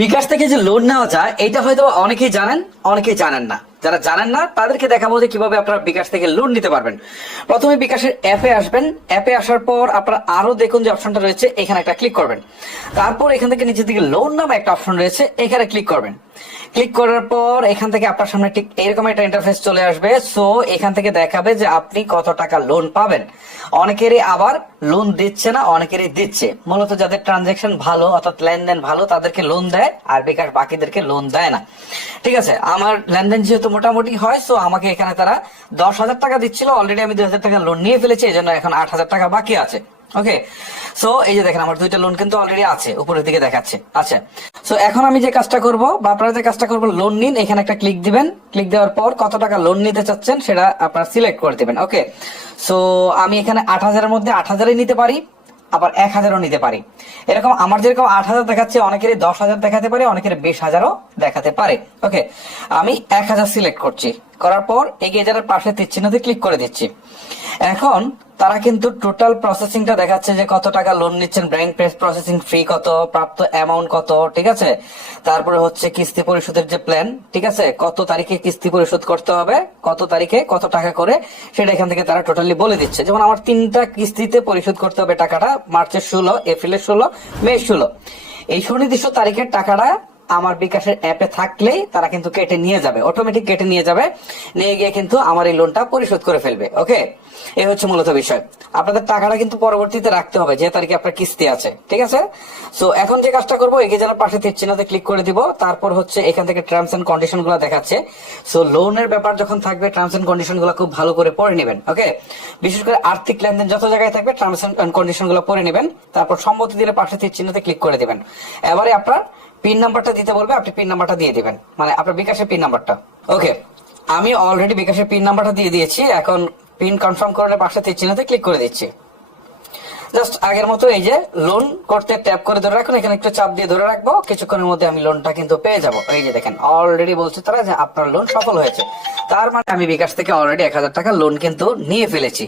বিকাশ থেকে যে লোন নেওয়া যায় এটা হয়তো অনেকেই জানেন, অনেকেই জানেন না। যারা জানেন না তাদেরকে দেখাবো যে কিভাবে আপনারা বিকাশ থেকে লোন নিতে পারবেন। প্রথমে বিকাশের অ্যাপে আসবেন। অ্যাপে আসার পর আপনারা আরো দেখুন যে অপশনটা রয়েছে, এখানে একটা ক্লিক করবেন। তারপর এখান থেকে নিচের দিকে লোন নামে একটা অপশন রয়েছে, এখানে ক্লিক করবেন। ক্লিক করার পর এখান থেকে আপনার সামনে ঠিক এরকম একটা ইন্টারফেস চলে আসবে। সো এখান থেকে দেখাবে যে আপনি কত টাকা লোন পাবেন। অনেকেরই আবার লোন দিচ্ছে না, অনেকেরই দিচ্ছে। মূলত যাদের ট্রানজাকশন ভালো অর্থাৎ লেনদেন ভালো তাদেরকে লোন দেয়, আর বিকাশ বাকিদেরকে লোন দেয় না। ঠিক আছে, আমার লেনদেন যেহেতু মোটামুটি হয়, সো আমাকে এখানে তারা 10,000 টাকা দিচ্ছিল। অলরেডি আমি 2,000 টাকা লোন নিয়ে ফেলেছি, এই জন্য এখন 8,000 টাকা বাকি আছে। ওকে, সো এই যে দেখেন আমার দুইটা লোন কিন্তু অলরেডি আছে, উপরের দিকে দেখাচ্ছে। আচ্ছা, সো এখন আমি যে কাজটা করব বা আপনারা যে কাজটা করবেন, লোন নিন, এখানে একটা ক্লিক দিবেন। ক্লিক দেওয়ার পর কত টাকা লোন নিতে চাচ্ছেন সেটা আপনারা সিলেক্ট করে দিবেন। ওকে, সো আমি এখানে 8,000 এর মধ্যে 8,000ই নিতে পারি, আবার 1,000ও নিতে পারি। এরকম আমার যেরকম 8,000 দেখাচ্ছে, অনেকেরই 10,000 দেখাতে পারে, অনেকের 20,000ও দেখাতে পারে। ওকে, আমি 1,000 সিলেক্ট করছি। করার পর এগিয়ে যাওয়ার পাশে তীর চিহ্নতে ক্লিক করে দিচ্ছি। এখন তারা কিন্তু টোটাল প্রসেসিংটা দেখাচ্ছে যে কত টাকা লোন নিচ্ছেন, ব্যাংক প্রসেসিং ফি কত, প্রাপ্ত অ্যামাউন্ট কত, ঠিক আছে। তারপরে হচ্ছে কিস্তি পরিশোধের যে প্ল্যান, ঠিক আছে, কত তারিখে কিস্তি পরিশোধ করতে হবে, কত তারিখে কত টাকা করে, সেটা এখান থেকে তারা টোটালি বলে দিচ্ছে। যেমন আমার 3টা কিস্তিতে পরিশোধ করতে হবে টাকাটা, মার্চের 16, এপ্রিলের 16, মে 16। এই সুনির্দিষ্ট তারিখের টাকাটা আমার বিকাশের অ্যাপে থাকলেই তারা কিন্তু কেটে নিয়ে যাবে, অটোমেটিক কেটে নিয়ে যাবে, নিয়ে গিয়ে কিন্তু আমার এই লোনটা পরিশোধ করে ফেলবে। ওকে, এই হচ্ছে মূলত বিষয়। আপনাদের টাকাটা কিন্তু পরবর্তীতে রাখতে হবে যে তারিখে আপনার কিস্তি আছে, ঠিক আছে। সো এখন যে কাজটা করবো, এগিয়ে যাওয়ার পাশে তীর চিহ্নতে ক্লিক করে দিব। তারপর হচ্ছে এখান থেকে টার্মস এন্ড কন্ডিশন গুলো দেখাচ্ছে। সো লোনের ব্যাপার যখন থাকবে, টার্মস এন্ড কন্ডিশন গুলো খুব ভালো করে পড়ে নেবেন। ওকে, বিশেষ করে আর্থিক লেনদেন যত জায়গায় থাকবে টার্মস এন্ড কন্ডিশন গুলো পড়ে নেবেন। তারপর সম্মতি দিলে পাশে তীর চিহ্নতে ক্লিক করে দিবেন। এবারে আপনার পিন নাম্বারটা দিতে বলবে, আপনি পিন নাম্বারটা দিয়ে দিবেন, মানে আপনার বিকাশের পিন নাম্বারটা। ওকে, আমি অলরেডি বিকাশের পিন নাম্বারটা দিয়ে দিয়েছি। এখন পিন কনফার্ম করলে পাশে তীর চিহ্নতে ক্লিক করে দিচ্ছি। জাস্ট আগের মতো এই যে লোন করতে ট্যাপ করে ধরে রাখুন, এখানে একটু চাপ দিয়ে ধরে রাখবো, কিছুক্ষণের মধ্যে আমি লোনটা কিন্তু পেয়ে যাব। এই যে দেখেন অলরেডি বলছে তারা যে আপনার লোন সফল হয়েছে। তার মানে আমি বিকাশ থেকে অলরেডি 1,000 টাকা লোন কিন্তু নিয়ে ফেলেছি।